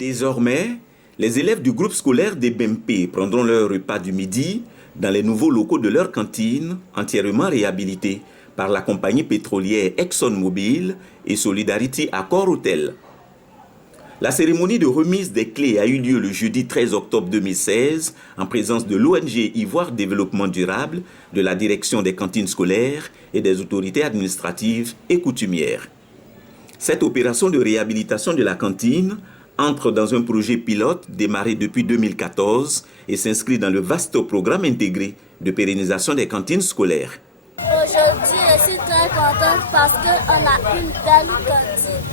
Désormais, les élèves du groupe scolaire des BMP prendront leur repas du midi dans les nouveaux locaux de leur cantine, entièrement réhabilités par la compagnie pétrolière ExxonMobil et Solidarity Accor Hotel. La cérémonie de remise des clés a eu lieu le jeudi 13 octobre 2016 en présence de l'ONG Ivoire Développement Durable, de la direction des cantines scolaires et des autorités administratives et coutumières. Cette opération de réhabilitation de la cantine entre dans un projet pilote démarré depuis 2014 et s'inscrit dans le vaste programme intégré de pérennisation des cantines scolaires. Aujourd'hui, je suis très contente parce qu'on a une belle cantine.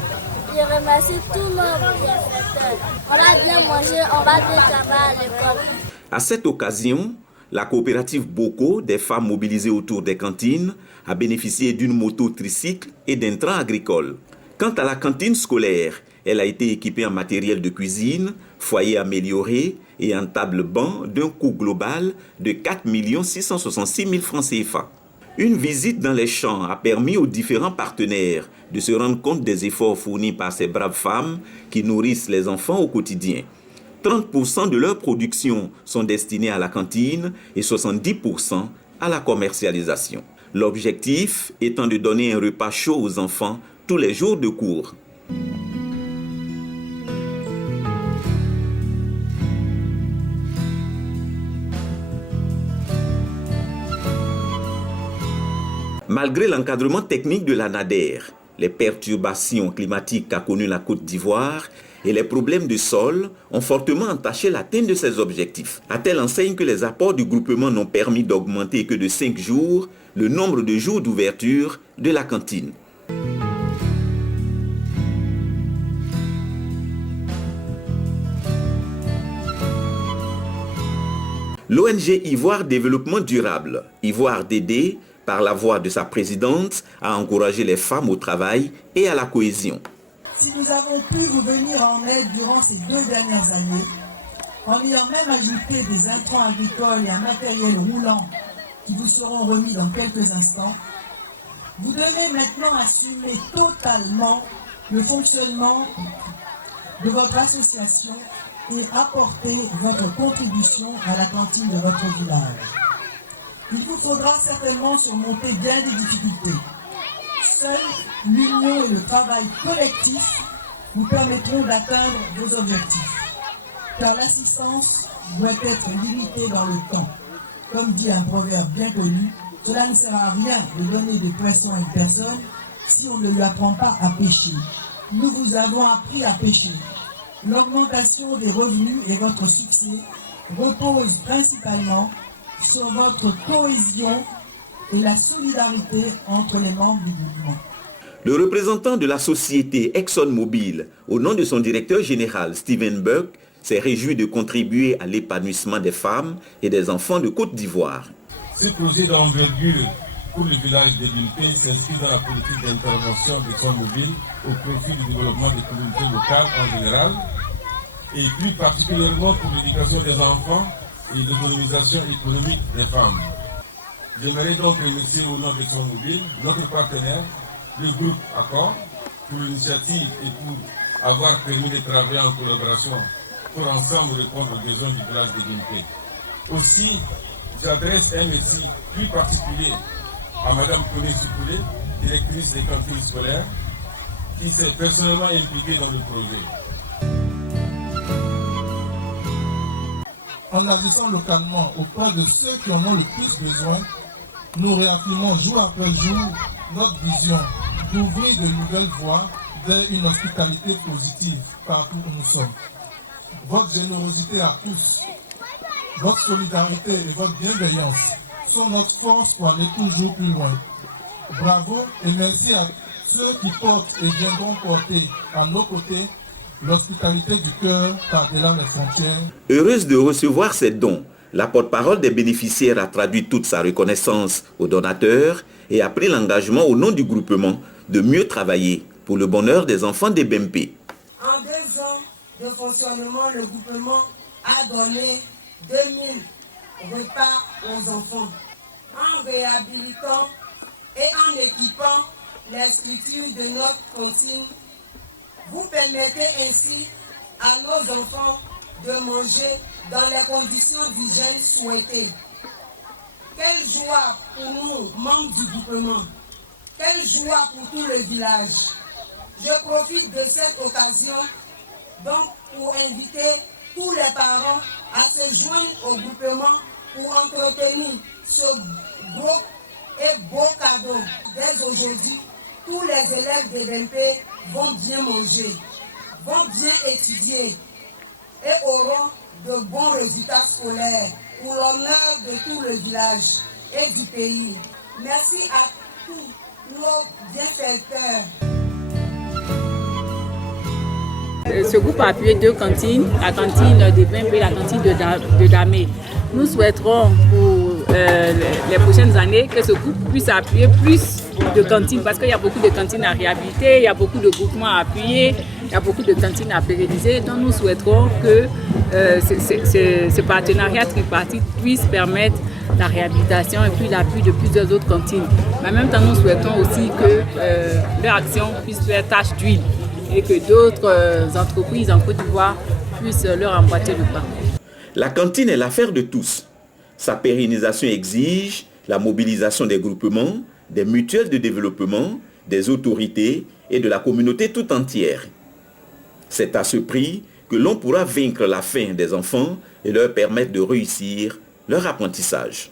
Je remercie tous nos bienfaiteurs. On va bien manger, on va bien travailler à l'école. À cette occasion, la coopérative Boko, des femmes mobilisées autour des cantines, a bénéficié d'une moto tricycle et d'intrants agricoles. Quant à la cantine scolaire, elle a été équipée en matériel de cuisine, foyer amélioré et en table-banc d'un coût global de 4 666 000 francs CFA. Une visite dans les champs a permis aux différents partenaires de se rendre compte des efforts fournis par ces braves femmes qui nourrissent les enfants au quotidien. 30% de leur production sont destinés à la cantine et 70% à la commercialisation. L'objectif étant de donner un repas chaud aux enfants tous les jours de cours. Malgré l'encadrement technique de la NADER, les perturbations climatiques qu'a connues la Côte d'Ivoire et les problèmes de sol ont fortement entaché l'atteinte de ces objectifs, à telle enseigne que les apports du groupement n'ont permis d'augmenter que de 5 jours le nombre de jours d'ouverture de la cantine. L'ONG Ivoire Développement Durable, Ivoire DD, par la voix de sa présidente, a encouragé les femmes au travail et à la cohésion. Si nous avons pu vous venir en aide durant ces 2 dernières années, en ayant même ajouté des intrants agricoles et un matériel roulant qui vous seront remis dans quelques instants, vous devez maintenant assumer totalement le fonctionnement de votre association et apporter votre contribution à la cantine de votre village. Il vous faudra certainement surmonter bien des difficultés. Seule l'union et le travail collectif vous permettront d'atteindre vos objectifs. Car l'assistance doit être limitée dans le temps. Comme dit un proverbe bien connu, cela ne sert à rien de donner des poissons à une personne si on ne lui apprend pas à pêcher. Nous vous avons appris à pêcher. L'augmentation des revenus et votre succès reposent principalement sur votre cohésion et la solidarité entre les membres du mouvement. Le représentant de la société ExxonMobil, au nom de son directeur général Steven Buck, s'est réjoui de contribuer à l'épanouissement des femmes et des enfants de Côte d'Ivoire. Ce projet d'envergure pour le village de Bilpé s'inscrit dans la politique d'intervention d'ExxonMobil au profit du développement des communautés locales en général et plus particulièrement pour l'éducation des enfants et l'autonomisation économique des femmes. J'aimerais donc remercier au nom d'ExxonMobil notre partenaire, le groupe Accor, pour l'initiative et pour avoir permis de travailler en collaboration pour ensemble répondre aux besoins du village de Bilpé. Aussi, j'adresse un merci plus particulier à Mme Koné Soukoulé, directrice des cantines scolaires, qui s'est personnellement impliquée dans le projet. En agissant localement auprès de ceux qui en ont le plus besoin, nous réaffirmons jour après jour notre vision d'ouvrir de nouvelles voies vers une hospitalité positive partout où nous sommes. Votre générosité à tous, votre solidarité et votre bienveillance sont notre force pour aller toujours plus loin. Bravo et merci à ceux qui portent et viendront porter à nos côtés l'hospitalité du cœur par-delà les frontières. Heureuse de recevoir ces dons, la porte-parole des bénéficiaires a traduit toute sa reconnaissance aux donateurs et a pris l'engagement au nom du groupement de mieux travailler pour le bonheur des enfants des BMP. En 2 ans de fonctionnement, le groupement a donné 2000 repas aux enfants. En réhabilitant et en équipant les structures de notre cantine, vous permettez ainsi à nos enfants de manger dans les conditions d'hygiène souhaitées. Quelle joie pour nous, membres du groupement. Quelle joie pour tout le village. Je profite de cette occasion donc pour inviter tous les parents à se joindre au groupement pour entretenir ce gros et beau cadeau. Dès aujourd'hui, tous les élèves de l'EMP vont bien manger, vont bien étudier et auront de bons résultats scolaires pour l'honneur de tout le village et du pays. Merci à tous nos bienfaiteurs. Ce groupe a appuyé 2 cantines, la cantine de Bembe et la cantine de Damé. Nous souhaiterons pour les prochaines années que ce groupe puisse appuyer plus de cantines parce qu'il y a beaucoup de cantines à réhabiliter, il y a beaucoup de groupements à appuyer, il y a beaucoup de cantines à pérenniser. Donc nous souhaiterons que ce partenariat tripartite puisse permettre la réhabilitation et puis l'appui de plusieurs autres cantines. Mais en même temps, nous souhaitons aussi que leur action puisse faire tâche d'huile et que d'autres entreprises en Côte d'Ivoire puissent leur emboîter le pas. La cantine est l'affaire de tous. Sa pérennisation exige la mobilisation des groupements, des mutuelles de développement, des autorités et de la communauté tout entière. C'est à ce prix que l'on pourra vaincre la faim des enfants et leur permettre de réussir leur apprentissage.